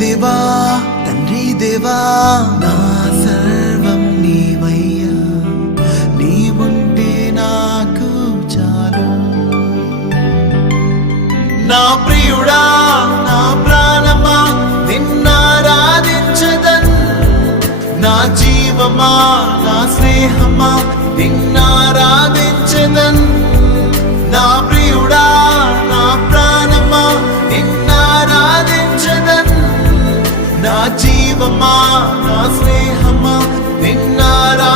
దేవా తండ్రి దేవా నా సర్వం నీవయ్యా, నీవుంటే నాకు చాలు. నా ప్రియుడా నా ప్రాణమా నిన్నారాధించదన్, నా జీవమా నా స్నేహమా నిన్నారాధించదన్. నా ప్రియుడా నా ప్రాణమా నిన్నారాధించదన్, నా జీవమా నా స్నేహమా నిన్నారా